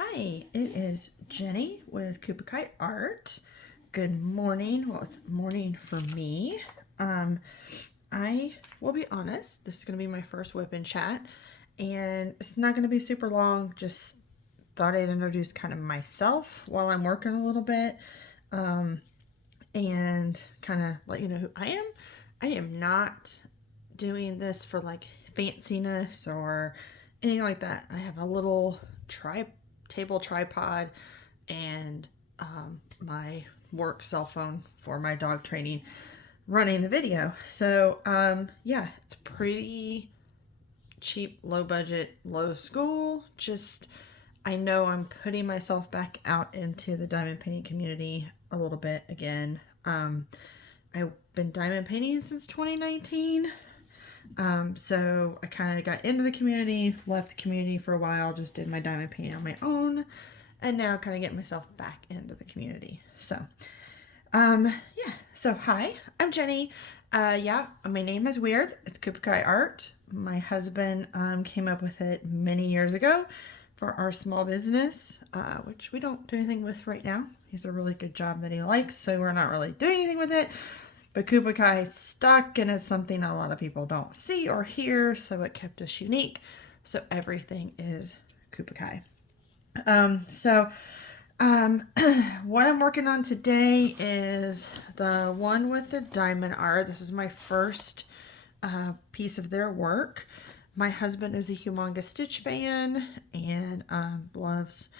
Hi, it is Jenny with Koopa Art. Good morning. Well, it's morning for me. I will be honest, this is going to be my first WIP and chat, and it's not going to be super long. Just thought I'd introduce kind of myself while I'm working a little bit, and kind of let you know who I am. I am not doing this for like fanciness or anything like that. I have a little table tripod and my work cell phone for my dog training running the video. So yeah, it's pretty cheap, low budget, low school. Just I know I'm putting myself back out into the diamond painting community a little bit again. I've been diamond painting since 2019. So I kind of got into the community, left the community for a while, just did my diamond painting on my own, and now kind of getting myself back into the community. So, yeah. So hi, I'm Jenny. Yeah, my name is weird. It's Koopa Art. My husband came up with it many years ago for our small business, which we don't do anything with right now. He's a really good job that he likes, so we're not really doing anything with it. But Koopa stuck, and it's something a lot of people don't see or hear, so it kept us unique. So everything is Koopa. What I'm working on today is the one with the diamond art. This is my first piece of their work. My husband is a humongous Stitch fan and loves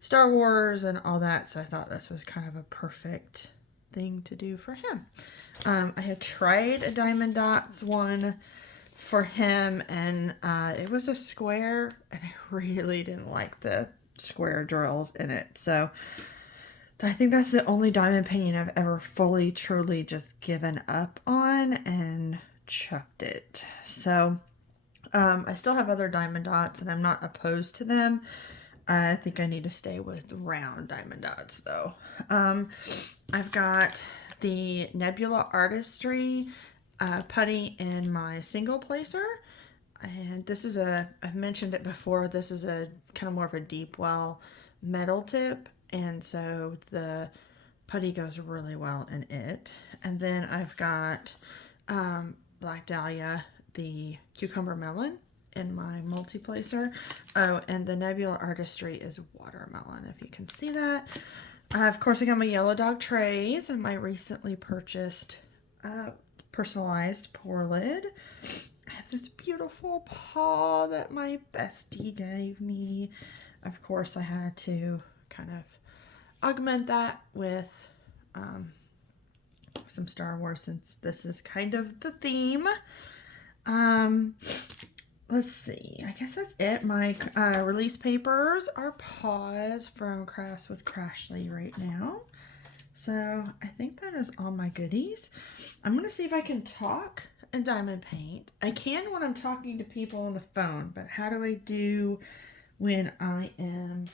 Star Wars and all that, so I thought this was kind of a perfect thing to do for him. I had tried a Diamond Dots one for him, and it was a square, and I really didn't like the square drills in it. So I think that's the only diamond painting I've ever fully, truly just given up on and chucked it. So I still have other Diamond Dots, and I'm not opposed to them. I think I need to stay with round Diamond Dots, though. I've got the Nebula Artistry putty in my single placer. And this is I've mentioned it before, this is a kind of more of a deep well metal tip. And so the putty goes really well in it. And then I've got Black Dahlia, the cucumber melon in my multi-placer. Oh, and the Nebula Artistry is watermelon, if you can see that. Of course, I got my YellowDog trays and my recently purchased personalized pour lid. I have this beautiful paw that my bestie gave me. Of course, I had to kind of augment that with some Star Wars, since this is kind of the theme. Let's see. I guess that's it. My release papers are paws from Crafts with Crashly right now. So I think that is all my goodies. I'm going to see if I can talk and diamond paint. I can when I'm talking to people on the phone, but how do I do when I am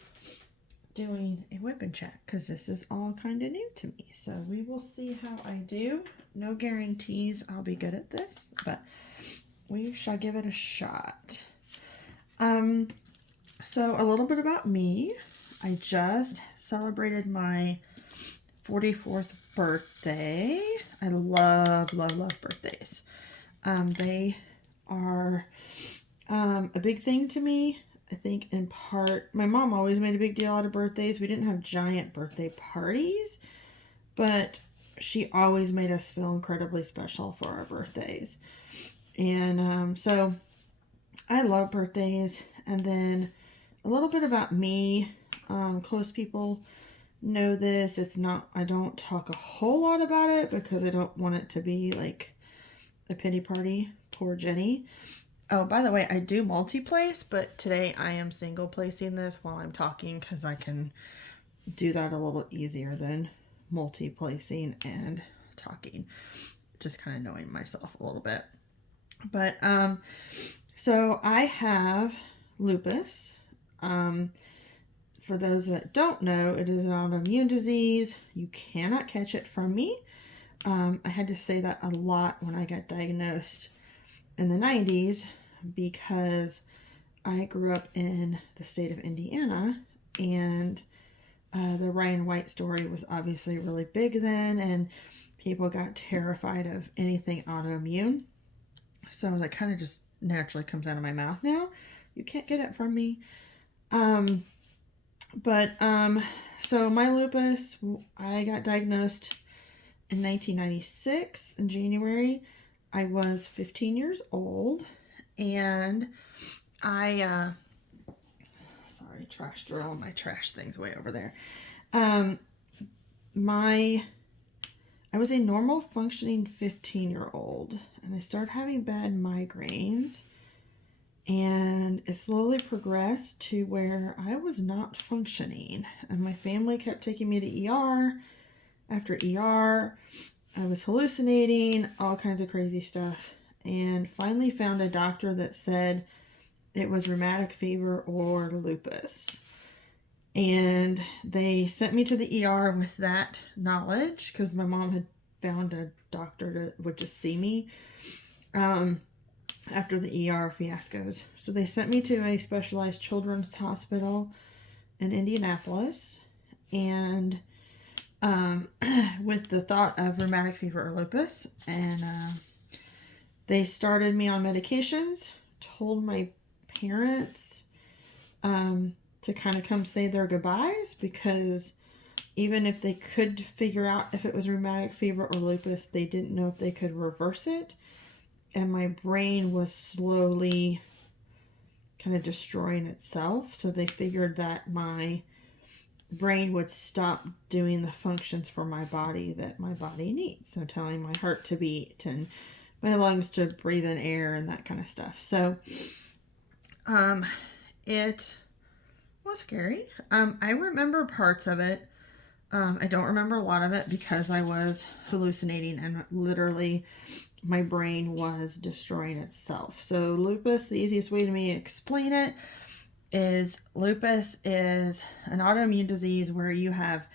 doing a whip and chat? Because this is all kind of new to me. So we will see how I do. No guarantees I'll be good at this, but we shall give it a shot. So a little bit about me. I just celebrated my 44th birthday. I love birthdays. They are a big thing to me. I think in part, my mom always made a big deal out of birthdays. We didn't have giant birthday parties, but she always made us feel incredibly special for our birthdays. And so I love birthdays. And then a little bit about me. Close people know this. It's not, I don't talk a whole lot about it because I don't want it to be like a pity party. Poor Jenny. Oh, by the way, I do multi-place, but today I am single placing this while I'm talking because I can do that a little easier than multi-placing and talking. Just kind of knowing myself a little bit. But so I have lupus. For those that don't know, it is an autoimmune disease. You cannot catch it from me. I had to say that a lot when I got diagnosed in the 90s because I grew up in the state of Indiana and the Ryan White story was obviously really big then, and people got terrified of anything autoimmune. So that kind of just naturally comes out of my mouth now. You can't get it from me. So my lupus, I got diagnosed in 1996 in January. I was 15 years old, and I, sorry, trash drill, my trash thing's way over there. I was a normal functioning 15-year-old, and I started having bad migraines, and it slowly progressed to where I was not functioning, and my family kept taking me to ER after ER. I was hallucinating, all kinds of crazy stuff, and finally found a doctor that said it was rheumatic fever or lupus. And they sent me to the ER with that knowledge, because my mom had found a doctor that would just see me after the ER fiascos. So they sent me to a specialized children's hospital in Indianapolis, and with the thought of rheumatic fever or lupus. And they started me on medications, told my parents to kind of come say their goodbyes, because even if they could figure out if it was rheumatic fever or lupus, they didn't know if they could reverse it. And my brain was slowly kind of destroying itself. So they figured that my brain would stop doing the functions for my body that my body needs. So telling my heart to beat and my lungs to breathe in air and that kind of stuff. So it was scary. I remember parts of it. I don't remember a lot of it because I was hallucinating and literally my brain was destroying itself. So lupus, the easiest way to me to explain it is lupus is an autoimmune disease where you have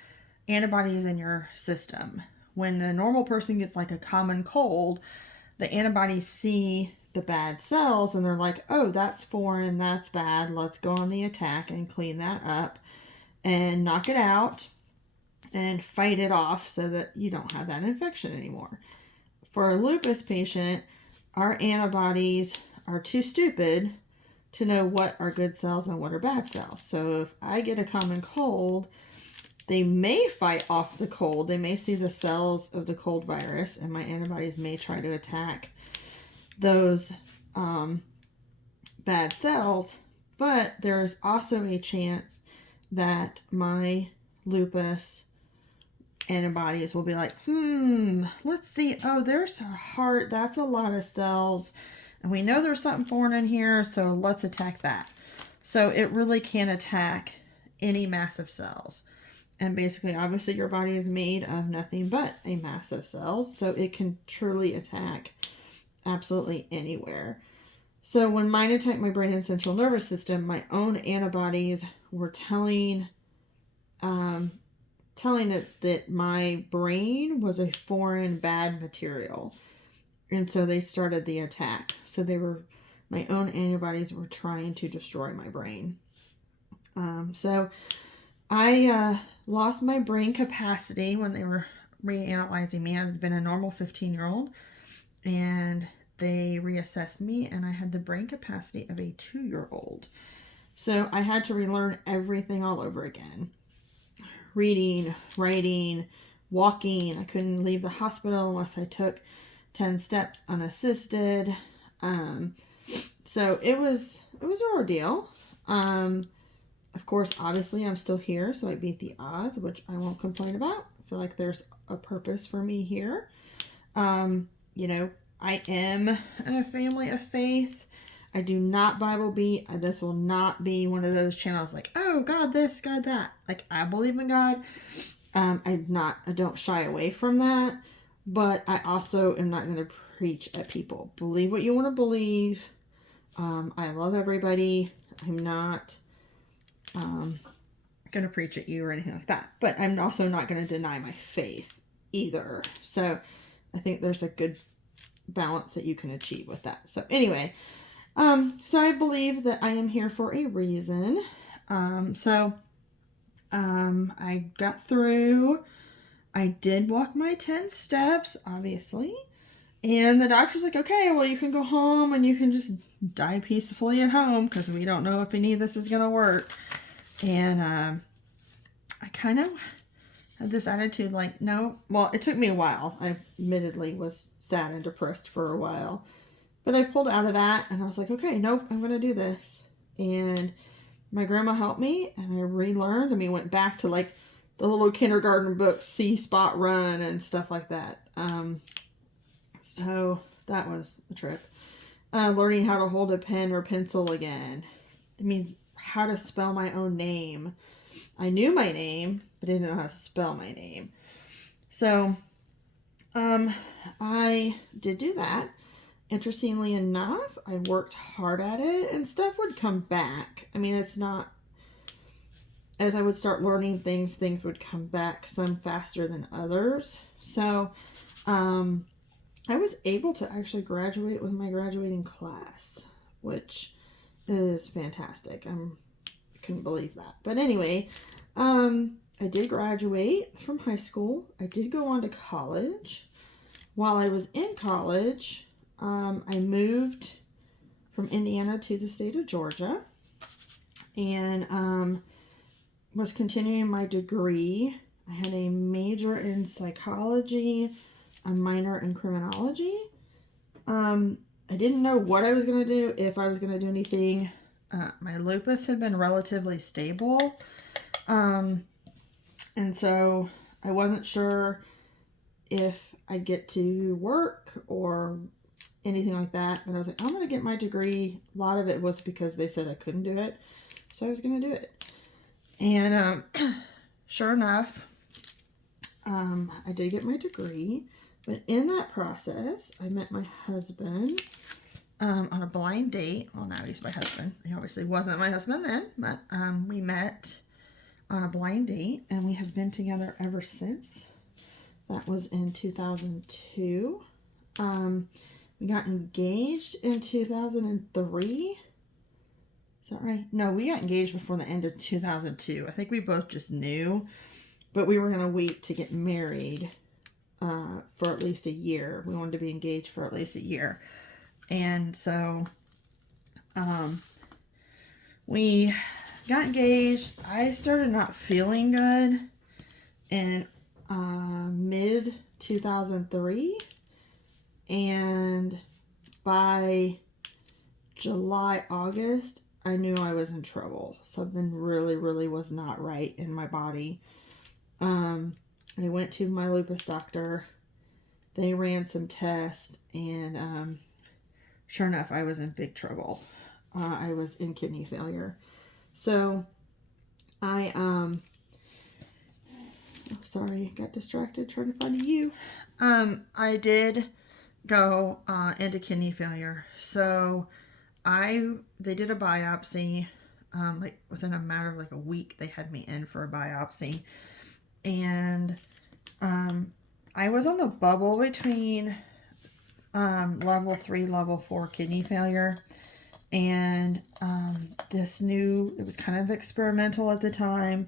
antibodies in your system. When a normal person gets like a common cold, the antibodies see the bad cells and they're like, oh, that's foreign, that's bad, let's go on the attack and clean that up and knock it out and fight it off so that you don't have that infection anymore. For a lupus patient, our antibodies are too stupid to know what are good cells and what are bad cells. So if I get a common cold, they may fight off the cold. They may see the cells of the cold virus, and my antibodies may try to attack those bad cells. But there is also a chance that my lupus antibodies will be like, let's see. Oh, there's a heart. That's a lot of cells. And we know there's something foreign in here, so let's attack that. So it really can attack any mass of cells. And basically, obviously, your body is made of nothing but a mass of cells. So it can truly attack absolutely anywhere. So when mine attacked my brain and central nervous system, my own antibodies were telling it that my brain was a foreign bad material. And so they started the attack. So my own antibodies were trying to destroy my brain. So I lost my brain capacity when they were reanalyzing me. I had been a normal 15-year-old, and they reassessed me, and I had the brain capacity of a 2-year-old. So I had to relearn everything all over again. Reading, writing, walking. I couldn't leave the hospital unless I took 10 steps unassisted. So it was an ordeal. Of course, obviously I'm still here, so I beat the odds, which I won't complain about. I feel like there's a purpose for me here. I am in a family of faith. I do not Bible beat. This will not be one of those channels like, oh, God this, God that. Like, I believe in God. I don't shy away from that. But I also am not going to preach at people. Believe what you want to believe. I love everybody. I'm not going to preach at you or anything like that. But I'm also not going to deny my faith either. So I think there's a good balance that you can achieve with that. So anyway, so I believe that I am here for a reason. So I got through. I did walk my 10 steps, obviously. And the doctor's like, okay, well, you can go home and you can just die peacefully at home because we don't know if any of this is going to work. And I kind of had this attitude like, no. Well, it took me a while. I admittedly was sad and depressed for a while. But I pulled out of that and I was like, okay, nope, I'm going to do this. And my grandma helped me and I relearned. I mean, went back to like the little kindergarten books, See, Spot, Run and stuff like that. So that was a trip. Learning how to hold a pen or pencil again. I mean, how to spell my own name. I knew my name, but didn't know how to spell my name. So, I did do that. Interestingly enough, I worked hard at it and stuff would come back. I mean, it's not, as I would start learning things, things would come back, some faster than others. So, I was able to actually graduate with my graduating class, which is fantastic. I couldn't believe that. But anyway, I did graduate from high school. I did go on to college. While I was in college, I moved from Indiana to the state of Georgia and was continuing my degree. I had a major in psychology, a minor in criminology. I didn't know what I was going to do, if I was going to do anything. My lupus had been relatively stable. And so I wasn't sure if I'd get to work or anything like that. But I was like, I'm going to get my degree. A lot of it was because they said I couldn't do it. So I was going to do it. And sure enough, I did get my degree. But in that process, I met my husband on a blind date. Well, now he's my husband. He obviously wasn't my husband then, but we met on a blind date, and we have been together ever since. That was in 2002. We got engaged in 2003. Is that right? No, we got engaged before the end of 2002. I think we both just knew, but we were going to wait to get married for at least a year. We wanted to be engaged for at least a year. And so we got engaged. I started not feeling good in mid 2003. And by July, August, I knew I was in trouble. Something really, really was not right in my body. I went to my lupus doctor. They ran some tests, and sure enough, I was in big trouble. I was in kidney failure. So I sorry, got distracted trying to find you. I did go into kidney failure. So they did a biopsy. Like within a matter of like a week, they had me in for a biopsy. And I was on the bubble between level 3, level 4 kidney failure. And it was kind of experimental at the time,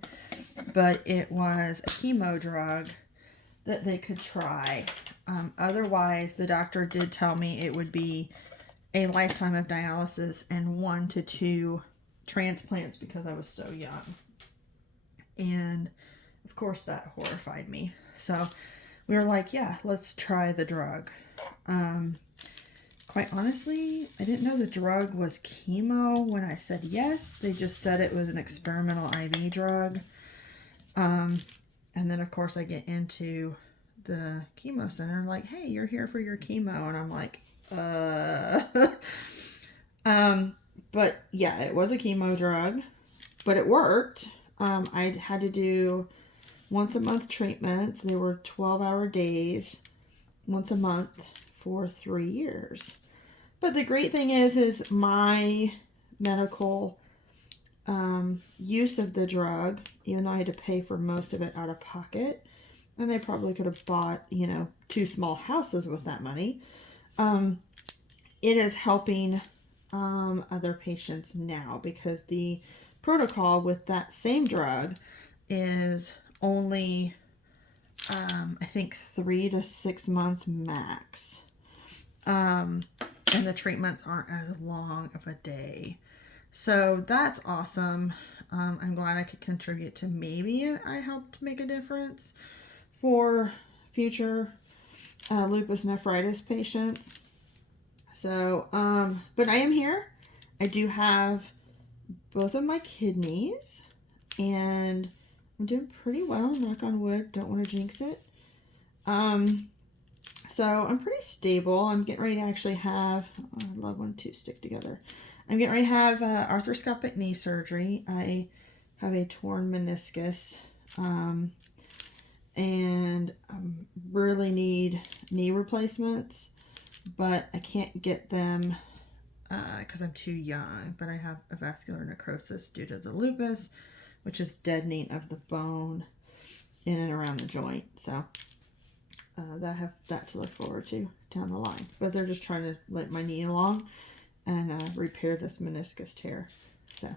but it was a chemo drug that they could try. Otherwise, the doctor did tell me it would be a lifetime of dialysis and 1 to 2 transplants because I was so young. And of course that horrified me. So we were like, yeah, let's try the drug. Quite honestly, I didn't know the drug was chemo when I said yes. They just said it was an experimental IV drug. And then of course I get into the chemo center like, hey, you're here for your chemo. And I'm like, but yeah, it was a chemo drug, but it worked. I had to do once a month treatments. They were 12-hour days, once a month for 3 years. But the great thing is my medical use of the drug, even though I had to pay for most of it out of pocket, and they probably could have bought, 2 small houses with that money, it is helping other patients now because the protocol with that same drug is only, I think 3 to 6 months max. And the treatments aren't as long of a day. So that's awesome. I'm glad I could contribute to maybe I helped make a difference for future lupus nephritis patients. So, but I am here. I do have both of my kidneys, and I'm doing pretty well, knock on wood, don't want to jinx it. So I'm pretty stable. I'm getting ready to actually have, I love when two stick together. I'm getting ready to have arthroscopic knee surgery. I have a torn meniscus, and I really need knee replacements, but I can't get them because I'm too young. But I have a vascular necrosis due to the lupus, which is deadening of the bone in and around the joint. So I have that to look forward to down the line. But they're just trying to let my knee along and repair this meniscus tear. So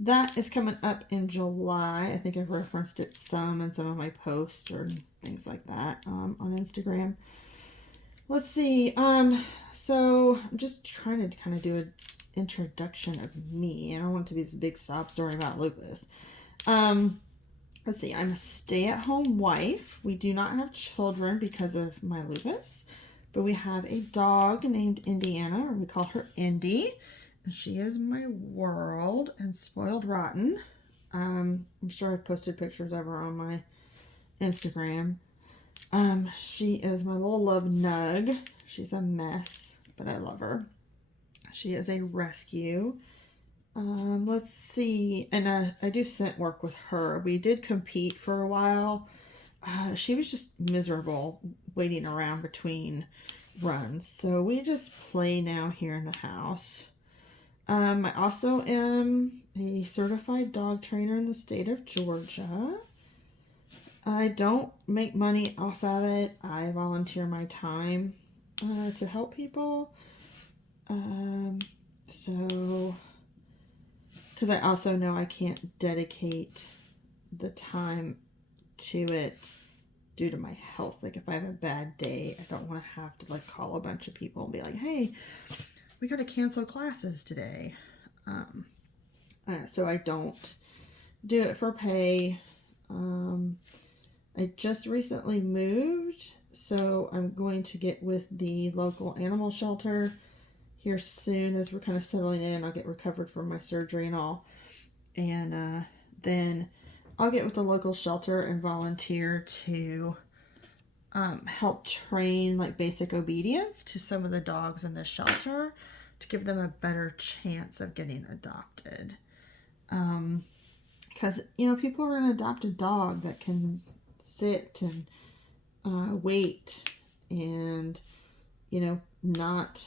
that is coming up in July. I think I've referenced it some in some of my posts or things like that on Instagram. Let's see. So I'm just trying to kind of do an introduction of me. I don't want it to be this big sob story about lupus. Let's see. I'm a stay-at-home wife. We do not have children because of my lupus, but we have a dog named Indiana, or we call her Indy. And she is my world and spoiled rotten. I'm sure I posted pictures of her on my Instagram. She is my little love nug. She's a mess, but I love her. She is a rescue. Let's see. And I do scent work with her. We did compete for a while. She was just miserable waiting around between runs. So we just play now here in the house. I also am a certified dog trainer in the state of Georgia. I don't make money off of it. I volunteer my time to help people. So, because I also know I can't dedicate the time to it due to my health. Like if I have a bad day, I don't want to have to like call a bunch of people and be like, hey, we got to cancel classes today. So I don't do it for pay. I just recently moved, so I'm going to get with the local animal shelter here soon as we're kind of settling in. I'll get recovered from my surgery and all. And then I'll get with the local shelter and volunteer to help train like basic obedience to some of the dogs in the shelter to give them a better chance of getting adopted. Because, you know, people are going to adopt a dog that can sit and wait and, you know, not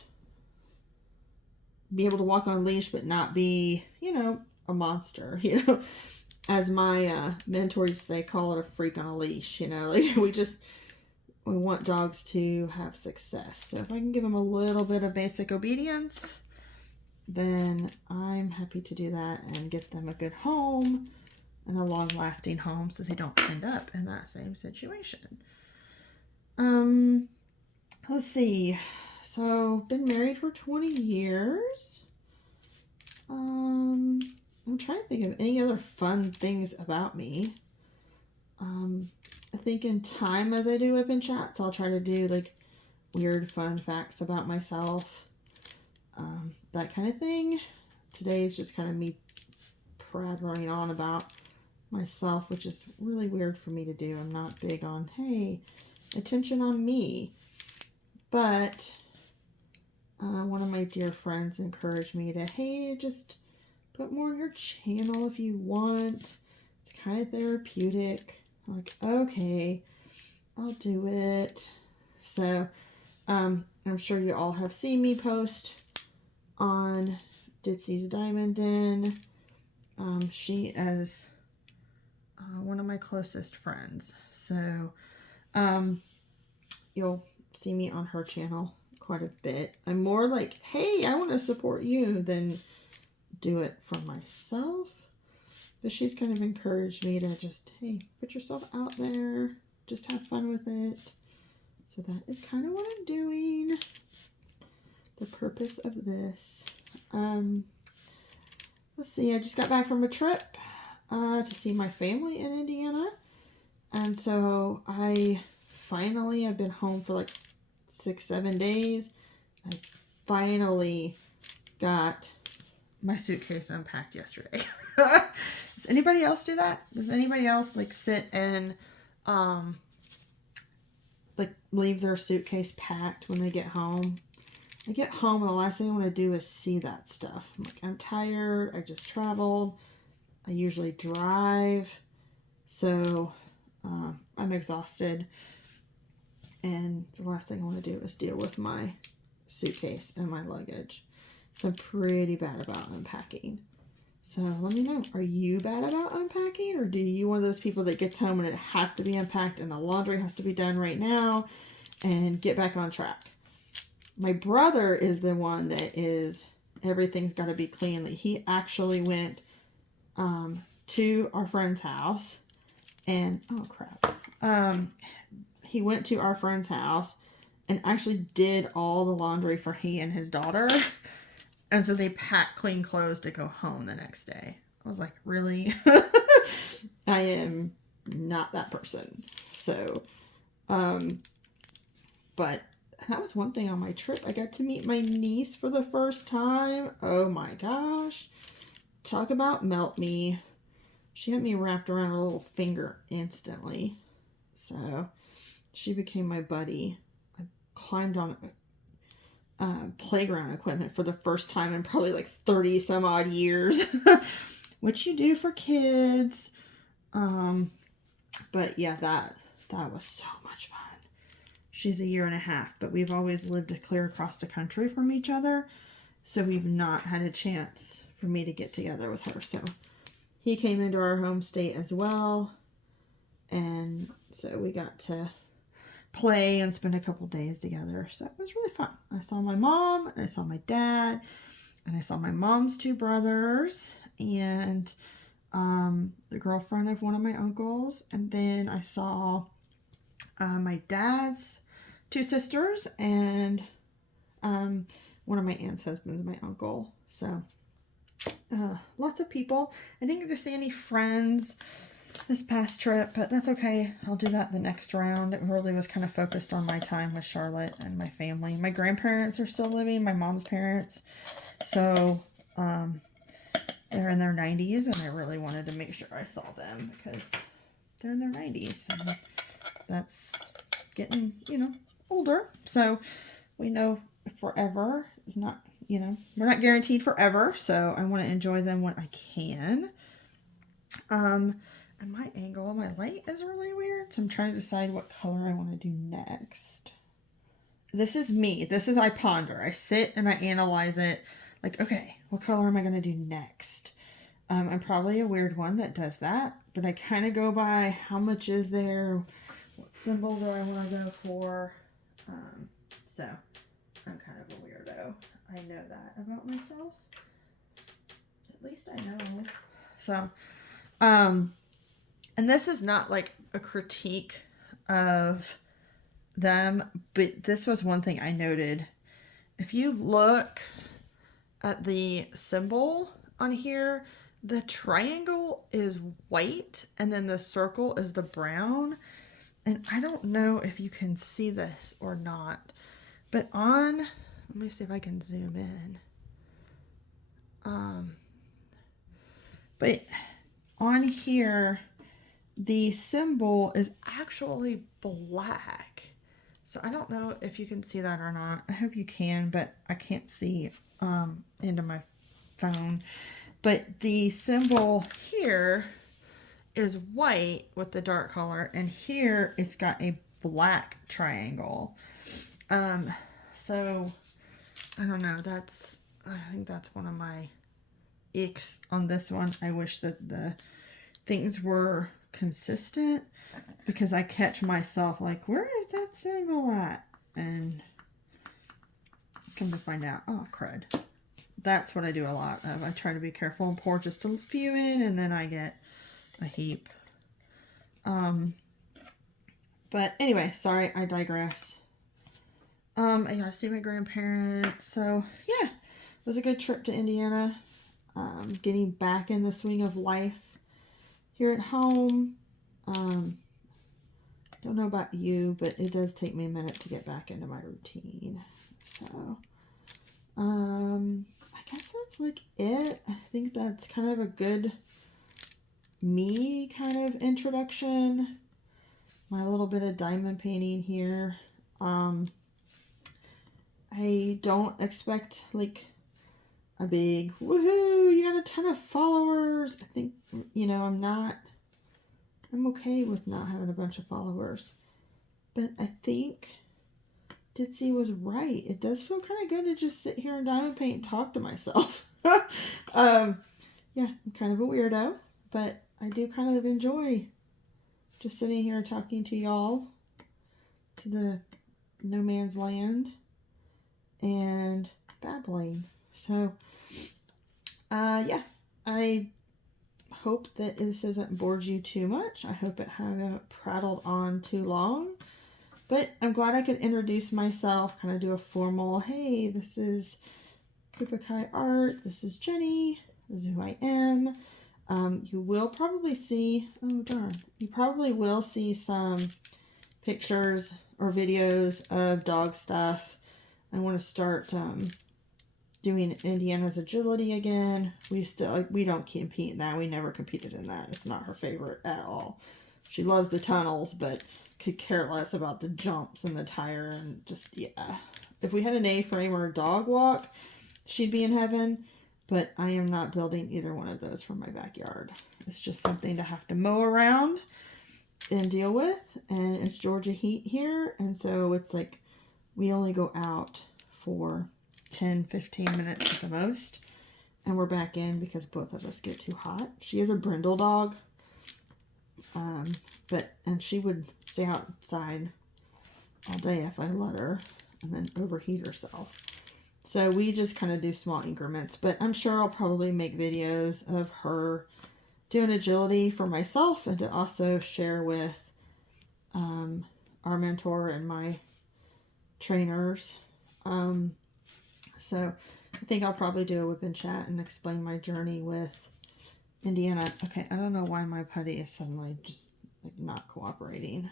be able to walk on a leash, but not be, you know, a monster, you know, as my mentor used to say, call it a freak on a leash, you know, like we want dogs to have success. So if I can give them a little bit of basic obedience, then I'm happy to do that and get them a good home and a long-lasting home so they don't end up in that same situation. Let's see. So, been married for 20 years. I'm trying to think of any other fun things about me. I think in time as I do WIP and chats, I'll try to do like weird fun facts about myself. That kind of thing. Today's just kind of me prattling on about myself, which is really weird for me to do. I'm not big on, hey, attention on me. But one of my dear friends encouraged me to, hey, just put more on your channel if you want. It's kind of therapeutic. I'm like, okay, I'll do it. So I'm sure you all have seen me post on Ditsy's Diamond Den. She is one of my closest friends. So you'll see me on her channel quite a bit. I'm more like, hey, I want to support you than do it for myself. But she's kind of encouraged me to just, hey, put yourself out there. Just have fun with it. So that is kind of what I'm doing. The purpose of this. Let's see, I just got back from a trip to see my family in Indiana. And so I've been home for like 6-7 days. I finally got my suitcase unpacked yesterday. Does anybody else do that? Does anybody else like sit and like leave their suitcase packed when they get home? I get home and the last thing I want to do is see that stuff. I'm like, I'm tired. I just traveled. I usually drive. So I'm exhausted. And the last thing I want to do is deal with my suitcase and my luggage. So I'm pretty bad about unpacking. So let me know, are you bad about unpacking? Or do you one of those people that gets home and it has to be unpacked and the laundry has to be done right now and get back on track? My brother is the one that is, everything's got to be clean. Like he actually went to our friend's house and, oh crap. He went to our friend's house and actually did all the laundry for he and his daughter. And so they packed clean clothes to go home the next day. I was like, really? I am not that person. So, but that was one thing on my trip. I got to meet my niece for the first time. Oh my gosh. Talk about melt me. She had me wrapped around her little finger instantly. So she became my buddy. I climbed on playground equipment for the first time in probably like 30 some odd years. Which you do for kids. But yeah, that was so much fun. She's 1.5 years, but we've always lived clear across the country from each other. So we've not had a chance for me to get together with her. So he came into our home state as well. And so we got to play and spend a couple days together. So it was really fun. I saw my mom, and I saw my dad, and I saw my mom's 2 brothers, and the girlfriend of one of my uncles. And then I saw my dad's 2 sisters and one of my aunt's husbands, my uncle. So lots of people. I didn't get to see any friends this past trip, but that's okay. I'll do that the next round. It really was kind of focused on my time with Charlotte and my family. My grandparents are still living, my mom's parents. So they're in their 90s, and I really wanted to make sure I saw them because they're in their 90s. And that's getting, older. So we know forever is not, we're not guaranteed forever. So I want to enjoy them when I can. And my angle on my light is really weird. So I'm trying to decide what color I want to do next. This is me. This is I ponder. I sit and I analyze it. Like, okay, what color am I going to do next? I'm probably a weird one that does that. But I kind of go by how much is there? What symbol do I want to go for? So I'm kind of a weirdo. I know that about myself. At least I know. So, and this is not like a critique of them, but this was one thing I noted. If you look at the symbol on here, the triangle is white and then the circle is the brown. And I don't know if you can see this or not, but let me see if I can zoom in. But on here, the symbol is actually black. So I don't know if you can see that or not. I hope you can, but I can't see into my phone. But the symbol here is white with the dark color, and here it's got a black triangle. So I don't know. I think that's one of my icks on this one. I wish that the things were consistent, because I catch myself like, where is that symbol at? And come to find out, oh crud, that's what I do a lot of. I try to be careful and pour just a few in, and then I get a heap. But anyway, sorry, I digress. I got to see my grandparents. So yeah, it was a good trip to Indiana. Getting back in the swing of life here at home. Don't know about you, but it does take me a minute to get back into my routine. So, I guess that's like it. I think that's kind of a good me kind of introduction. My little bit of diamond painting here. I don't expect like a big woohoo, you got a ton of followers. I think, you know, I'm okay with not having a bunch of followers. But I think Ditsy was right. It does feel kind of good to just sit here and diamond paint and talk to myself. Yeah, I'm kind of a weirdo, but I do kind of enjoy just sitting here talking to y'all, to the no man's land, and babbling. So, yeah, I hope that this hasn't bored you too much. I hope it haven't prattled on too long. But I'm glad I could introduce myself, kind of do a formal, hey, this is Kupakai Art, this is Jenny, this is who I am. You will probably see, oh darn, you probably will see some pictures or videos of dog stuff. I want to start doing Indiana's agility again. We don't compete in that. We never competed in that. It's not her favorite at all. She loves the tunnels, but could care less about the jumps and the tire and just, yeah. If we had an A-frame or a dog walk, she'd be in heaven, but I am not building either one of those for my backyard. It's just something to have to mow around and deal with, and it's Georgia heat here, and so it's like we only go out for 10-15 minutes at the most, and we're back in because both of us get too hot. She is a brindle dog, and she would stay outside all day if I let her, and then overheat herself. So we just kind of do small increments, but I'm sure I'll probably make videos of her doing agility for myself and to also share with our mentor and my trainers. So I think I'll probably do a whip and chat and explain my journey with Indiana. Okay, I don't know why my putty is suddenly just like not cooperating.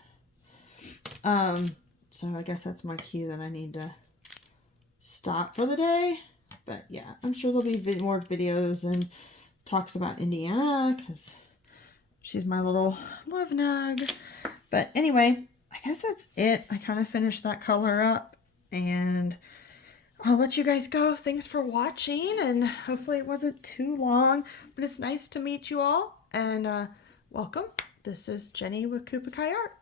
So I guess that's my cue that I need to stop for the day. But yeah, I'm sure there'll be more videos and talks about Indiana because she's my little love nug. But anyway, I guess that's it. I kind of finished that color up and I'll let you guys go. Thanks for watching, and hopefully it wasn't too long, but it's nice to meet you all, and welcome. This is Jenny with Kupakai Art.